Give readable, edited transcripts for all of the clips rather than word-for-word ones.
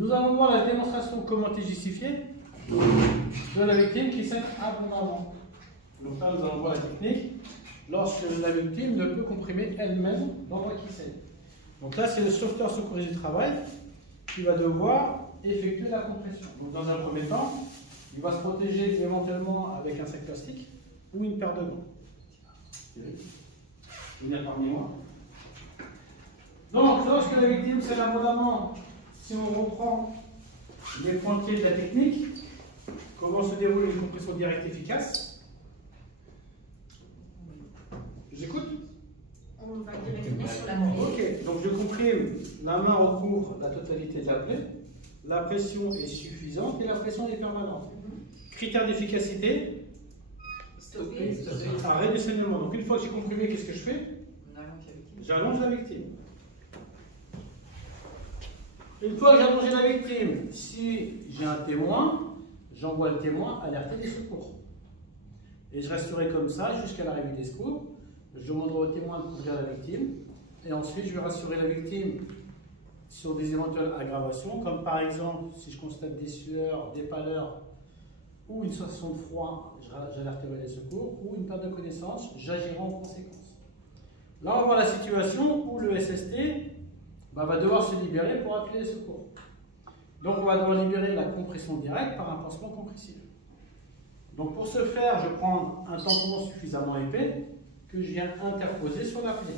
Nous allons voir la démonstration comment justifiée de la victime qui saigne abondamment. Donc là, nous allons voir la technique lorsque la victime ne peut comprimer elle-même l'endroit qui saigne. Donc là, c'est le sauveteur secouriste du travail qui va devoir effectuer la compression. Donc dans un premier temps, il va se protéger éventuellement avec un sac plastique ou une paire de gants. Venez parmi moi. Donc, lorsque la victime saigne abondamment, si on reprend les points clés de la technique, comment se déroule une compression directe efficace? J'écoute? On va directement sur la plaie. Ok, donc je comprime, la main recouvre la totalité de la plaie, la pression est suffisante et la pression est permanente. Critère d'efficacité, arrêt du saignement. Donc une fois que j'ai comprimé, qu'est-ce que je fais? J'allonge la victime. Une fois que j'ai allongé la victime, si j'ai un témoin, j'envoie le témoin alerter les secours. Et je resterai comme ça jusqu'à l'arrivée des secours. Je demanderai au témoin de couvrir la victime. Et ensuite, je vais rassurer la victime sur des éventuelles aggravations, comme par exemple, si je constate des sueurs, des pâleurs ou une sensation de froid, j'alerterai les secours, ou une perte de connaissance, j'agirai en conséquence. Là, on voit la situation où le SST va devoir se libérer pour appeler les secours. Donc, on va devoir libérer la compression directe par un pansement compressif. Donc, pour ce faire, je prends un tampon suffisamment épais que je viens interposer sur la plaie.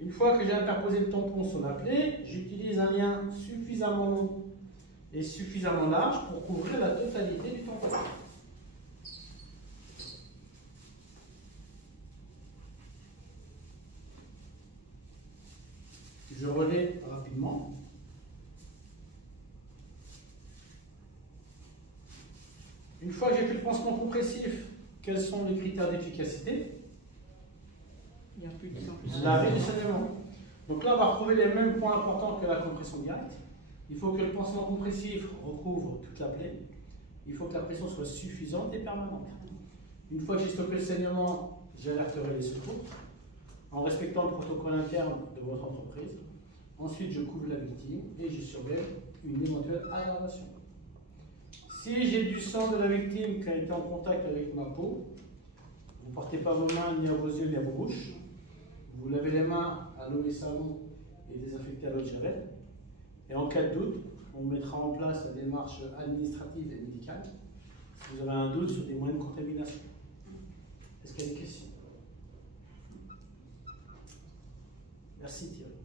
Une fois que j'ai interposé le tampon sur la plaie, j'utilise un lien suffisamment long et suffisamment large pour couvrir la totalité du tampon. Je relais rapidement. Une fois que j'ai fait le pansement compressif, quels sont les critères d'efficacité? Il n'y a plus de temps. L'arrêt du saignement. Donc là, on va retrouver les mêmes points importants que la compression directe. Il faut que le pansement compressif recouvre toute la plaie. Il faut que la pression soit suffisante et permanente. Une fois que j'ai stoppé le saignement, j'alerterai les secours en respectant le protocole interne de votre entreprise. Ensuite, je couvre la victime et je surveille une éventuelle aggravation. Si j'ai du sang de la victime qui a été en contact avec ma peau, vous ne portez pas vos mains ni à vos yeux ni à vos bouches. Vous lavez les mains à l'eau et savon et désinfectez à l'eau de javel. Et en cas de doute, on mettra en place la démarche administrative et médicale si vous avez un doute sur des moyens de contamination. Est-ce qu'il y a des questions? Merci Thierry.